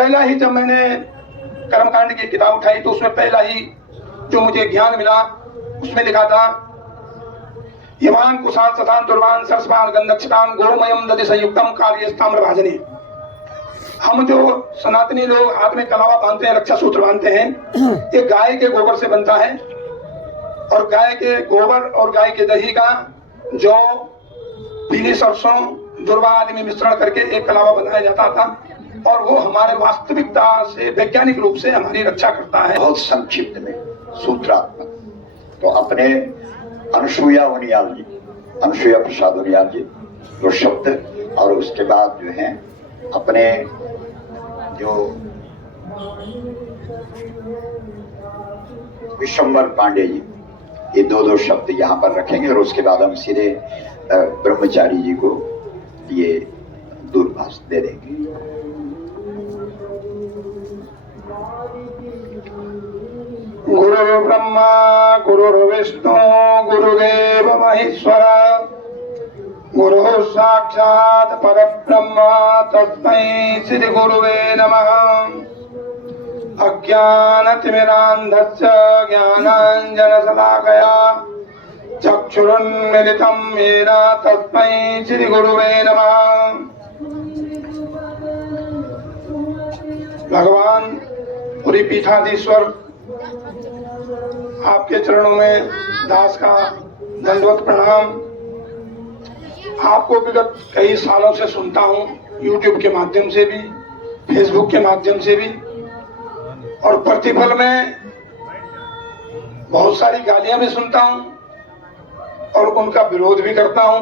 पहला ही जब मैंने कर्मकांड की किताब उठाई तो उसमें पहला ही जो मुझे ज्ञान मिला उसमें लिखा था यवान कुशाल सतान दुर्वान सरस्वान गंधक्षतान गोमयम दधि संयुक्तम कार्यस्ताम्र भाजने। हम जो सनातनी लोग हाथ में कलावा बांधते हैं, रक्षा सूत्र बांधते हैं, ये गाय के गोबर से बनता है और गाय के गोबर और गाय के दही का जो पीली सरसों दुर्वा आदि में मिश्रण करके एक कलावा बनाया जाता था और वो हमारे वास्तविकता से वैज्ञानिक रूप से हमारी रक्षा करता है। बहुत संक्षिप्त में सूत्रात्मक तो अपने अनुसूया उनियाल जी, अनुसूया प्रसाद उनियाल जी जो शब्द और उसके बाद जो है अपने जो विश्वंभर पांडे जी, ये दो शब्द यहाँ पर रखेंगे और उसके बाद हम सीधे ब्रह्मचारी जी को ये दूरभाष दे देंगे। गुरु ब्रह्मा गुरु विष्णु गुरुदेव महेश्वर गुरु साक्षात् परब्रह्म तस्मै श्री गुरुवे नमः। अज्ञानतिमिरान्धस्य ज्ञानाञ्जनशलाकया चक्षुरुन्मिलितं येन तस्मै श्री गुरुवे नमः। भगवान पुरी पीठाधीश्वर आपके चरणों में दास का दंडवत प्रणाम। आपको विगत कई सालों से सुनता हूँ, YouTube के माध्यम से भी, Facebook के माध्यम से भी, और प्रतिफल में बहुत सारी गालियां भी सुनता हूँ और उनका विरोध भी करता हूँ,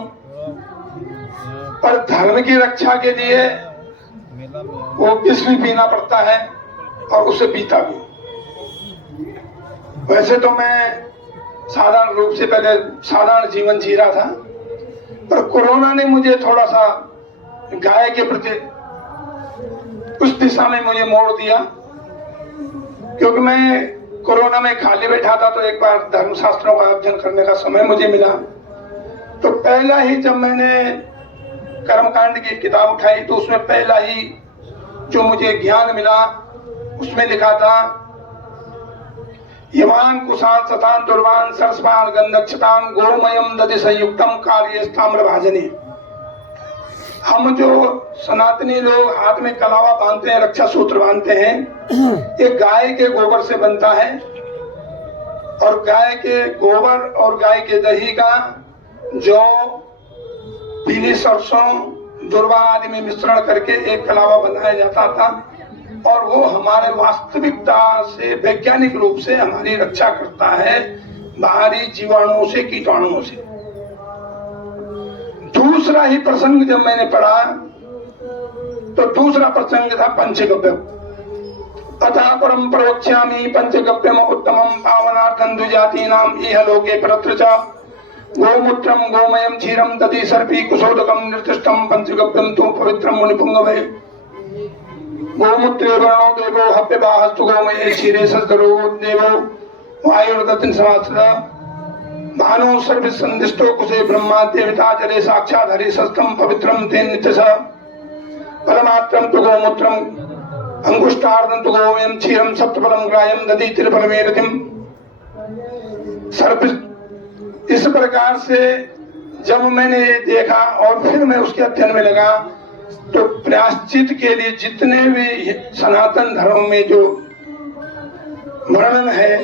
पर धर्म की रक्षा के लिए वो विष भी पीना पड़ता है और उसे पीता भी। वैसे तो मैं साधारण रूप से पहले साधारण जीवन जी रहा था, पर कोरोना ने मुझे थोड़ा सा गाय के प्रति उस दिशा में मुझे मोड़ दिया, क्योंकि मैं कोरोना में खाली बैठा था तो एक बार धर्मशास्त्रों का अध्ययन करने का समय मुझे मिला। तो पहला ही जब मैंने कर्मकांड की किताब उठाई तो उसमें पहला ही जो मुझे ज्ञान मिला उसमें लिखा था यवान कुशाल सतान दुर्वान सरस्वान गंधक्षतान गोमयम दधि संयुक्तम कार्यस्ताम्र भाजने। हम जो सनातनी लोग हाथ में कलावा बांधते हैं, रक्षा सूत्र बांधते हैं, ये गाय के गोबर से बनता है और गाय के गोबर और गाय के दही का जो पीली सरसों दुर्वा आदि में मिश्रण करके एक कलावा बनाया जाता था और वो हमारे वास्तविकता से वैज्ञानिक रूप से हमारी रक्षा करता है बाहरी जीवाणुओं से, कीटाणुओं से। दूसरा ही प्रसंग जब मैंने पढ़ा तो दूसरा प्रसंग था पंचगव्य। अतः परम प्रवक्ष्यामि पंचगव्यम उत्तमम पावनार्थं द्विजातीनाम इह लोके परत्र च गोमूत्रम गोमयम क्षीरम दधि सर्पी कुशोदकम निर्दिष्टम पंचगव्यम तु पवित्रम मुनिपुंगवे। गोमूत्रे वर्णो देवो हव्यवाहस्तु गोमये क्षीरे सदरो देवो वायुर्दत्तिन समास्थिता भानु सर्व संदिष्टो कुशे ब्रह्मा देवता जले साक्षात् हरि सस्तम पवित्रम तेन नित्यस परमात्रम तु गोमूत्रम अंगुष्टार्धं तु गोमयम क्षीरम सप्तफलम ग्राह्यम दधि त्रिफलमेरतिम। सर्व इस प्रकार से जब मैंने ये देखा और फिर मैं उसके अध्ययन में लगा तो प्रायश्चित के लिए जितने भी सनातन धर्म में जो वर्णन है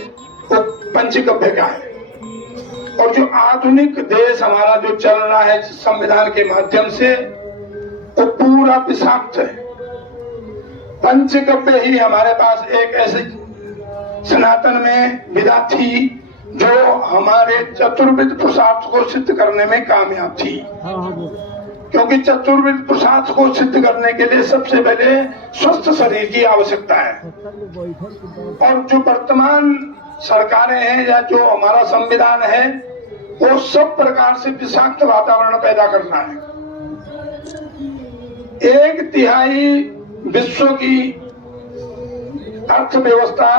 वो पंचगव्य का है। और जो आधुनिक देश हमारा जो चल रहा है संविधान के माध्यम से वो पूरा विषाक्त है। पंचगव्य ही हमारे पास एक ऐसी सनातन में विधा थी जो हमारे चतुर्विध पुरुषार्थ को सिद्ध करने में कामयाब थी, क्योंकि चतुर्विध पुरुषार्थ को सिद्ध करने के लिए सबसे पहले स्वस्थ शरीर की आवश्यकता है। और जो वर्तमान सरकारें हैं या जो हमारा संविधान है वो सब प्रकार से विषाक्त वातावरण पैदा कर रहा है। 1/3 विश्व की अर्थव्यवस्था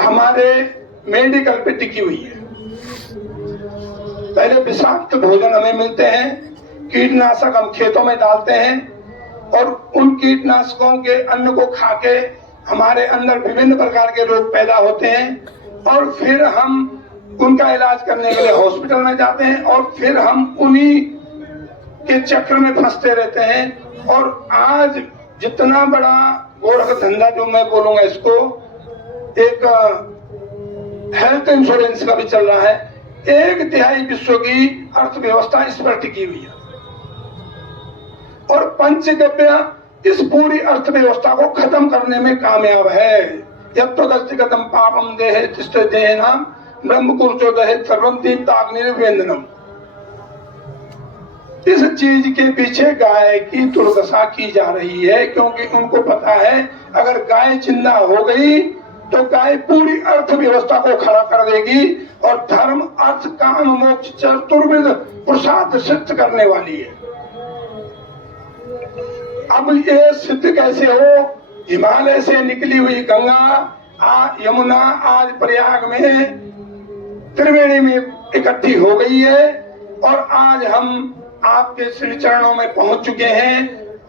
हमारे मेडिकल पे टिकी हुई है। पहले विषाक्त भोजन हमें मिलते हैं, कीटनाशक हम खेतों में डालते हैं, और उन कीटनाशकों के अन्न को खा के हमारे अंदर विभिन्न प्रकार के रोग पैदा होते हैं और फिर हम उनका इलाज करने के लिए हॉस्पिटल में जाते हैं और फिर हम उन्हीं के चक्र में फंसते रहते हैं। और आज जितना बड़ा गोरख धंधा जो मैं बोलूंगा इसको, एक हेल्थ इंश्योरेंस का भी चल रहा है, 1/3 विश्व की अर्थव्यवस्था इस पर टिकी हुई है और पंचगव्य इस पूरी अर्थव्यवस्था को खत्म करने में कामयाब है। यत् तो गतिगतम पापम देहे तिष्ठते देहिनाम ब्रह्म कुरुचोदहे सर्वम दीप्ताग्निर्वेदनम। इस चीज के पीछे गाय की दुर्दशा की जा रही है, क्योंकि उनको पता है अगर गाय जिंदा हो गई तो गाय पूरी अर्थव्यवस्था को खड़ा कर देगी और धर्म अर्थ काम मोक्ष चतुर्विध पुरुषार्थ सिद्ध करने वाली है। अब ये सिद्ध कैसे हो? हिमालय से निकली हुई गंगा यमुना आज प्रयाग में त्रिवेणी में इकट्ठी हो गई है और आज हम आपके श्री चरणों में पहुंच चुके हैं।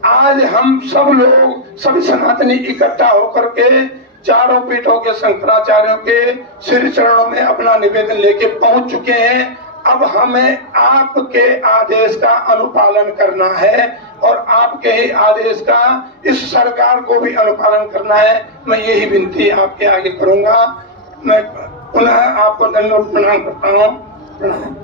आज हम सब लोग सभी सनातनी इकट्ठा होकर के चारों पीठों के शंकराचार्यों के श्री चरणों में अपना निवेदन लेके पहुंच चुके हैं। अब हमें आपके आदेश का अनुपालन करना है और आपके ही आदेश का इस सरकार को भी अनुपालन करना है। मैं यही विनती आपके आगे करूंगा। मैं पुनः आपको धन्यवाद प्रणाम करता हूँ।